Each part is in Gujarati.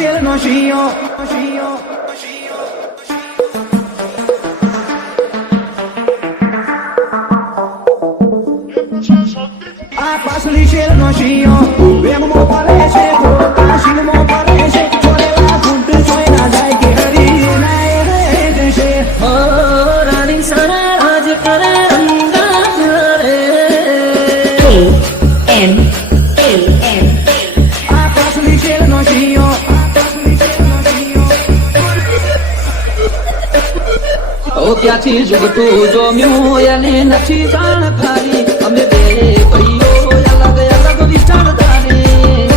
શેર નો શિયો આ પાસલી શેર નો શિયો વેમો પડે છે ખોટા શિલમો પડે છે ચોરેલા ફૂટ જોઈ ના જાય કે હરી નાય રે જશે ઓ રાણી સારા રાજ કરે રંગા રે M આ પાસલી શેર નો શિયો ઓ ક્યાંથી જુગતું જોમ્યું એને નથી જાણકારી અમે બે ભાઈઓ અલગ અલગ વિચારધારી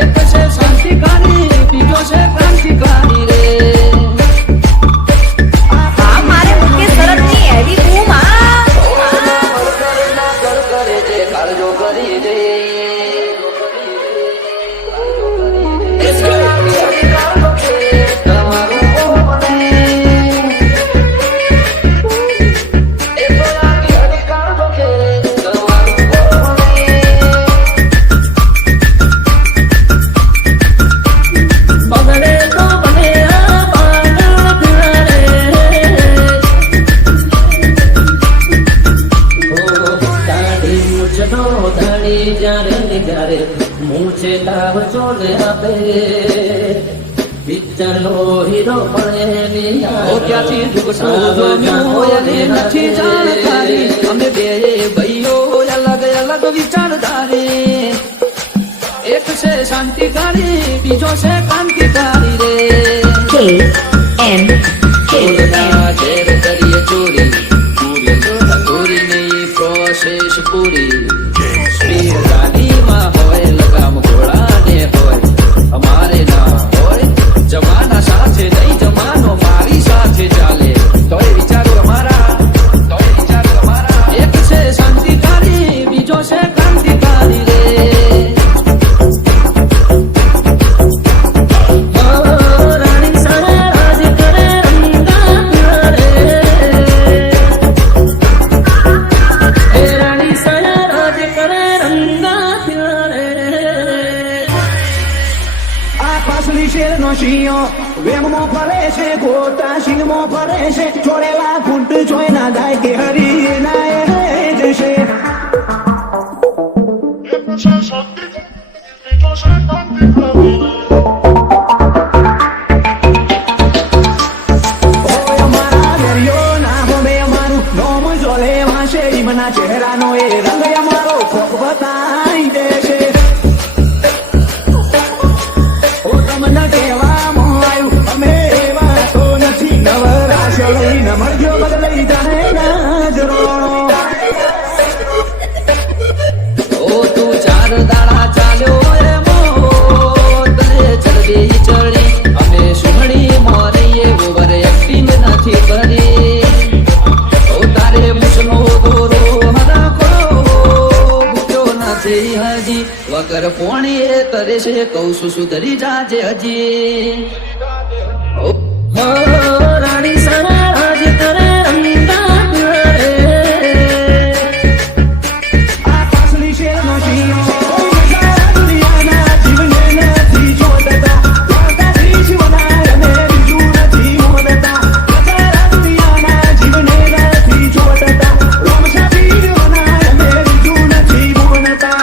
એક છે શાંતિકારી બીજો છે ક્રાંતિકારી રે આ મારે મુકે શરતની એવી તું માં કરે છે કાળજો કરી દે ક્યાંથી જુગતું જોમ્યું એને નથી જાણકારી અમે બે ભાઈઓ અલગ અલગ વિચારધારી એક છે શાંતિકારી બીજો છે ક્રાંતિકારી રે ઝેર કરીએ ચોરી ચોરી ની પ્રોસેસ પૂરી સ્પીડ ગાડીમાં હોય લગામ ઘોડાને હોય અમારે ના હોય જમાના સાથે નહીં જમાનો મારી સાથે ચાલે તોય વિચારો અમારા એક છે શાંતિકારી બીજો છે ક્રાંતિકારી રે રાણી સારા રાજ કરે રંગા રે રાણી સારા રાજ કરે રંગા રે આ પાસલી શેર નો શિયો વેમો ફરે છે ખોટા શિલમો ફરે છે ચોરેલા ફૂટ જોઈ ના જાય કે હરી નાય રે જશે ઓય અમારા દરિયો ના હોમે અમારું નોમ જોલે વાંશે ઈમના ચહેરાનો એ રંગ અમારો ખોખ બતાઈ દેશે ઓ તમને કહેવામાં આવ્યું અમે એવા તો નથી નવરાશ લઈને મળજો બદલાઈ જાણે નજરોણો ઓ તું ચાર દાડા ચાલ્યો એ મોતને ચડવી ચડી અમે સુમણી મોરીએ ઓવર એક્ટિંગ નથી કરી ઓ તારે મુસનો દોરો હરખો મૂક્યો નથી હજી વગર પોણી એ કરે છે કહું છું સુધરી જાજે હજી ઓ રાણી સારા રાજ કરે રંગા રે આ પાસલી શેર નો શિયો સારા દુનિયાના જીવને નથી જોડતા દ્વારકાથી શિવના રમે બીજું નથી મોડતા સારા દુનિયાના જીવને નથી જોડતા રામશાથી શિવના રમે બીજું નથી મોડતા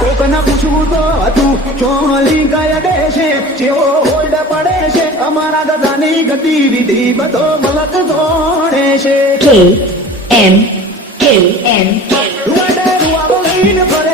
કોકના પૂછવું તો હતું ચોલી કયા દેશે જેવો હોલ્ડ પડે છે અમારા દાદાની ગતિવિધિ બધો મલક દોડે છે KM રૂવાડે રૂવાડો લઈને ફરે